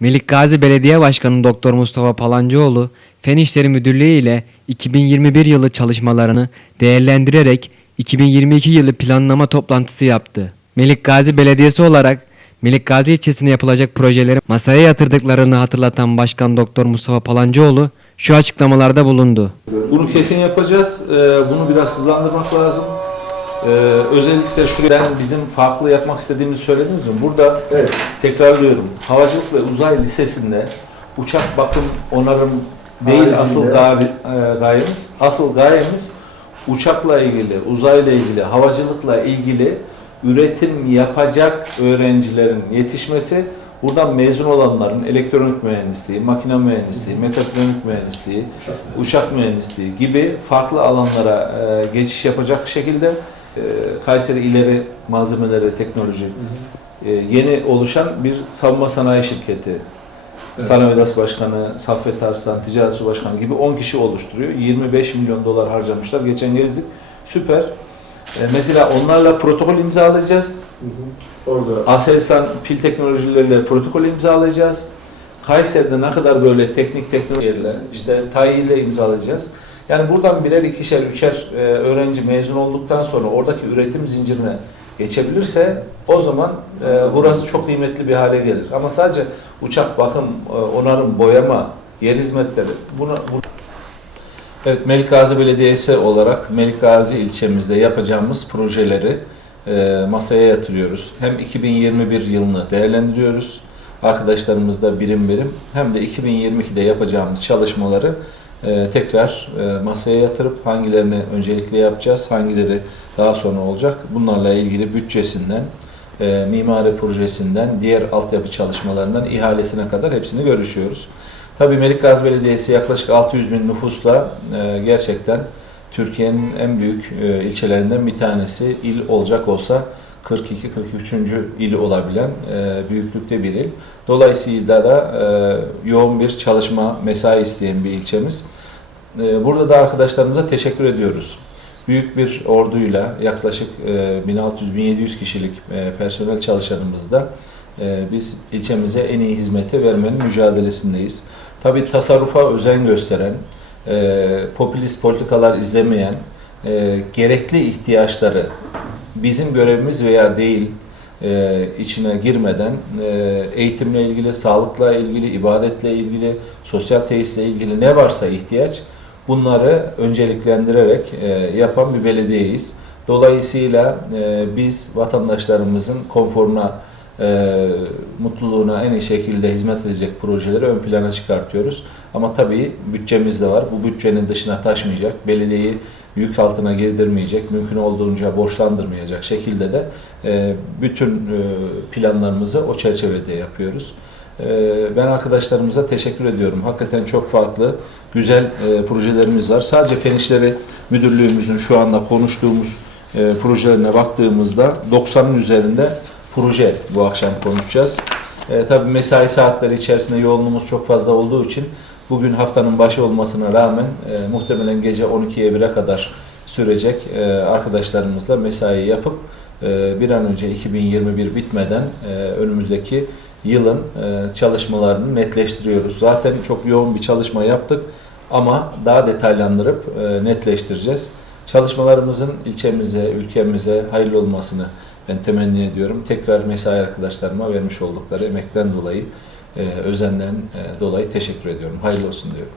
Melik Gazi Belediye Başkanı Doktor Mustafa Palancıoğlu, Fen İşleri Müdürlüğü ile 2021 yılı çalışmalarını değerlendirerek 2022 yılı planlama toplantısı yaptı. Melik Gazi Belediyesi olarak Melik Gazi ilçesine yapılacak projeleri masaya yatırdıklarını hatırlatan Başkan Doktor Mustafa Palancıoğlu şu açıklamalarda bulundu. Bunu kesin yapacağız. Ee, Bunu biraz hızlandırmak lazım. Ee, Özellikle şuradan bizim farklı yapmak istediğimizi söylediniz mi? Burada Evet. tekrarlıyorum. Havacılık ve Uzay Lisesi'nde uçak bakım onarım değil Haricinde. asıl gaye- e, gayemiz. Asıl gayemiz uçakla ilgili, uzayla ilgili, havacılıkla ilgili üretim yapacak öğrencilerin yetişmesi. Buradan mezun olanların elektronik mühendisliği, makine mühendisliği, mekatronik mühendisliği, uçak mühendisliği gibi farklı alanlara e, geçiş yapacak şekilde e, Kayseri İleri Malzemeleri Teknoloji e, yeni oluşan bir savunma sanayi şirketi. Evet. Sanayi Odası Başkanı, Saffet Arslan, Ticaret Su Başkanı gibi 10 kişi oluşturuyor. 25 milyon dolar harcamışlar. Geçen gezdik. Süper. E, mesela onlarla protokol imzalayacağız. Orada Aselsan pil teknolojileriyle protokol imzalayacağız. Kayseri'de ne kadar böyle teknik teknolojilerle, işte TAI ile imzalayacağız. Yani buradan birer, ikişer, üçer e, öğrenci mezun olduktan sonra oradaki üretim zincirine geçebilirse o zaman e, burası çok kıymetli bir hale gelir. Ama sadece uçak bakım, e, onarım, boyama, yer hizmetleri bunu, bu- Evet, Melik Gazi Belediyesi olarak Melik Gazi ilçemizde yapacağımız projeleri e, masaya yatırıyoruz. Hem 2021 yılını değerlendiriyoruz. Arkadaşlarımızla birim birim hem de 2022'de yapacağımız çalışmaları e, tekrar e, masaya yatırıp hangilerini öncelikle yapacağız, hangileri daha sonra olacak. Bunlarla ilgili bütçesinden, e, mimari projesinden, diğer altyapı çalışmalarından ihalesine kadar hepsini görüşüyoruz. Tabii Melikgazi Belediyesi yaklaşık 600 bin nüfusla e, gerçekten Türkiye'nin en büyük ilçelerinden bir tanesi. İl olacak olsa 42-43. ili olabilen büyüklükte bir il. Dolayısıyla da yoğun bir çalışma, mesai isteyen bir ilçemiz. E, burada da arkadaşlarımıza teşekkür ediyoruz. Büyük bir orduyla yaklaşık e, 1600-1700 kişilik e, personel çalışanımızla e, biz ilçemize en iyi hizmeti vermenin mücadelesindeyiz. Tabii tasarrufa özen gösteren, e, popülist politikalar izlemeyen, e, gerekli ihtiyaçları bizim görevimiz veya değil e, içine girmeden e, eğitimle ilgili, sağlıkla ilgili, ibadetle ilgili, sosyal tesisle ilgili ne varsa ihtiyaç bunları önceliklendirerek e, yapan bir belediyeyiz. Dolayısıyla e, biz vatandaşlarımızın konforuna, e, mutluluğuna en iyi şekilde hizmet edecek projeleri ön plana çıkartıyoruz. Ama tabii bütçemiz de var. Bu bütçenin dışına taşmayacak, belediyeyi yük altına girdirmeyecek, mümkün olduğunca borçlandırmayacak şekilde de e, bütün e, planlarımızı o çerçevede yapıyoruz. E, Ben arkadaşlarımıza teşekkür ediyorum. Hakikaten çok farklı, güzel e, projelerimiz var. Sadece Fen İşleri Müdürlüğümüzün şu anda konuştuğumuz e, projelerine baktığımızda 90'ın üzerinde proje bu akşam konuşacağız. E, tabii mesai saatleri içerisinde yoğunluğumuz çok fazla olduğu için bugün haftanın başı olmasına rağmen e, muhtemelen gece 12'ye 1'e kadar sürecek e, arkadaşlarımızla mesai yapıp e, bir an önce 2021 bitmeden e, önümüzdeki yılın e, çalışmalarını netleştiriyoruz. Zaten çok yoğun bir çalışma yaptık ama daha detaylandırıp e, netleştireceğiz. Çalışmalarımızın ilçemize, ülkemize hayırlı olmasını ben temenni ediyorum. Tekrar mesai arkadaşlarıma vermiş oldukları emekten dolayı, e, özenden dolayı teşekkür ediyorum. Hayırlı olsun diyorum.